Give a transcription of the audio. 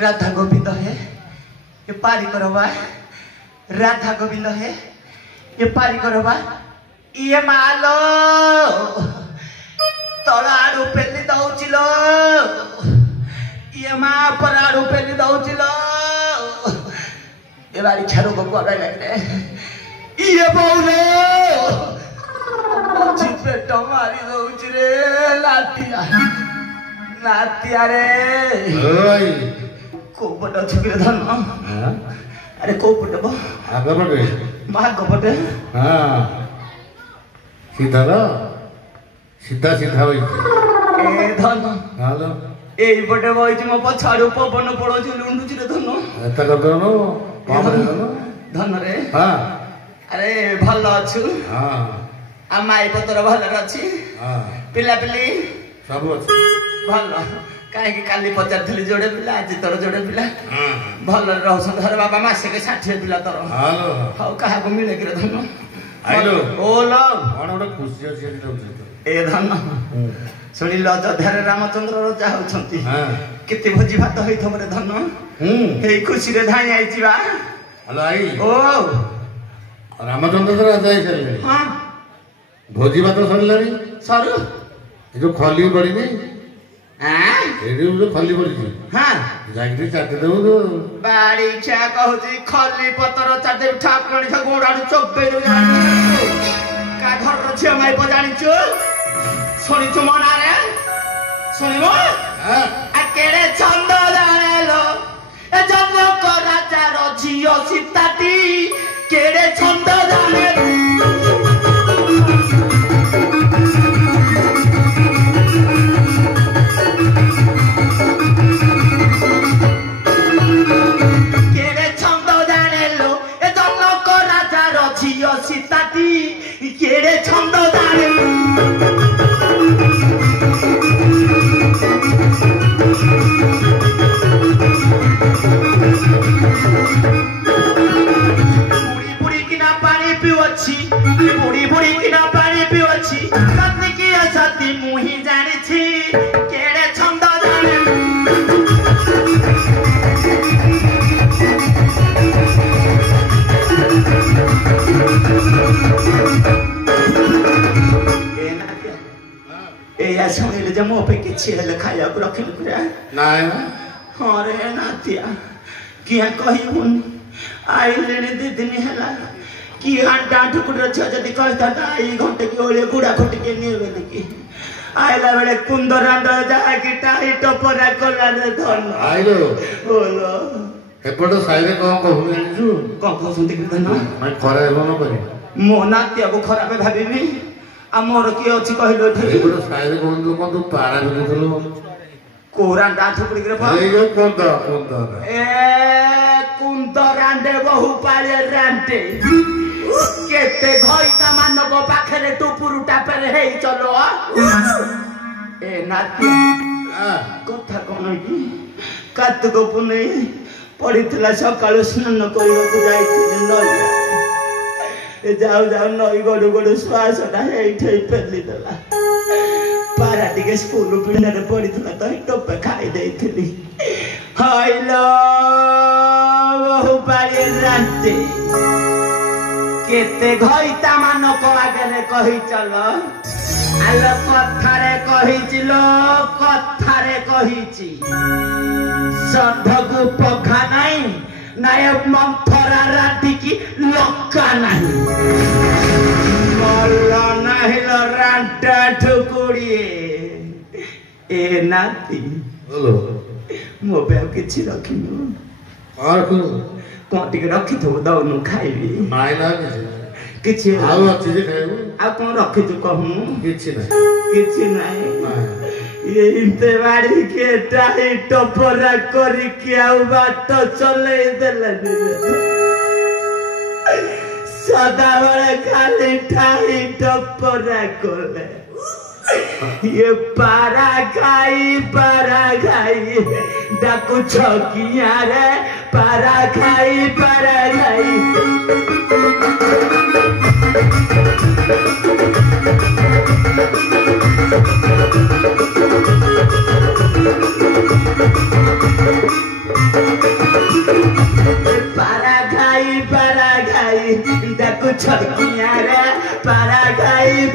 राधा गोविंद है ये पारी करवा राधा गोविंद है ये पारी करवा ये मालो तोला आड़ू पेली दौचिलो ये माँ पर आड़ू पेली दौचिलो ये बारी छारो को कोड़ा लगने ये बोले चिपे टमारी दौचिरे लातिया लातिया रे को बड़ा छुके धन अरे को पटे बो आगे पटे मां को पटे हां सीधा लो सीधा सीधा होई ए धन हालो ए पटे होई छ म पछाडु पवन पडो छ लुंडु छ रे धन एता कर दनो पापरे दनो धन रे हां अरे भलो छु हां आ माई पतर भलो अछि हां पिला पिली सब अछि भलो काहे कि काली पचार थली जोड़े पिला आज तोर जोड़े पिला भलो रहसन धर बाबा मासे के 60 पिला तोर हालो हाउ कहा को मिले कि धन आइलो ओ लो कोन ओटा खुशी अछि एति दउछ ए धन सुनी लो अयोध्या रामचंद्र राजा होछंती हां केते भोजी भात होई थमरे धन हे खुशी रे धाई आइची बा हेलो आई ओ रामचंद्र राजा आई चले हां भोजी भात सरलानी सर ए जो खली पड़ी नहीं हां एडी जो खली पड़ी थी हां जागरी चाटे दउ तो बाड़ी छा कहूची खली पतर चाटे ठाकरणी छ गोडाडु चोबे दउ का घर र छ माई पजाणी छु सुनी छु मना रे सुनी मो हां आ केड़े छंद जाने लो ए जन्म को राजा रो झियो सीताटी केड़े छंद जाने सीताटी केड़े छंद जाने बुड़ी बुड़ी किना पानी पिउछि बुड़ी बुड़ी किना पानी पिउछि कति की असती मुही जानि छी केड़े छंद जाने ए सुनिले जे मो पे किछि हेले खाया को रखिल पुरा नाय हां रे नातिया किया कहि हुन आइलेने दे दिन हेला कि अंडा ठुकुर छ जदी कहता आई घंटे के ओले गुडा खट के नेबे की आइला बेले कुंदरांड जा कि टाई टपरा कला रे धन आइलो बोलो एपट साइरे कोन कहू जानिछु कोन कहउसंती कि धन मैं खरा हेबो न करी मो नातिया को खराबे भाबिबी आ मोर की अछि कहिलो ठई एपट साइरे कोन तो पारा बिथलो कोरान डांस पड़ी करे पा ए कोन ए कुंदरांडे बहु पाले रांटे केते घइता मानव पाखरे टुपुरुटा पेरे हेई चलो ए नाती कथा कोन की कात को पुने पड़ितला सकाळ स्नान करबा जाईथिले नई ए जाऊ जाऊ नई गडु गडु श्वासटा हेई ठई पेली देला पारा टिके स्कूल पिंडरे पड़ितला त टोपे खाई देइथिली हाइलो बहु पाले रांटे केते घइता मानक आगे कहि चलो आलो कथारे कहिचिलो कथारे कहिची संधगु पखा नाही नायक मंथरा राती की लक्का नहीं मल्ला नहीं रांटा ठुकुड़िए ए नाती बोलो मो पे किछि रखिनु और को कोन टिके रखि थो दउनु खाइबी नाइ ना किछि आउ अछि जे खाइबो आ कोन रखि तू कहू किछि नै किछि नाही ये इंते बाड़ी के टाई टपरा करी के आउ बाट चले देले सदा बड़े खाली टाई टपरा कोले ये पारा खाई डाकू छकिया रे पारा खाई पारा खाई डाकू छकिया रे पारा खाई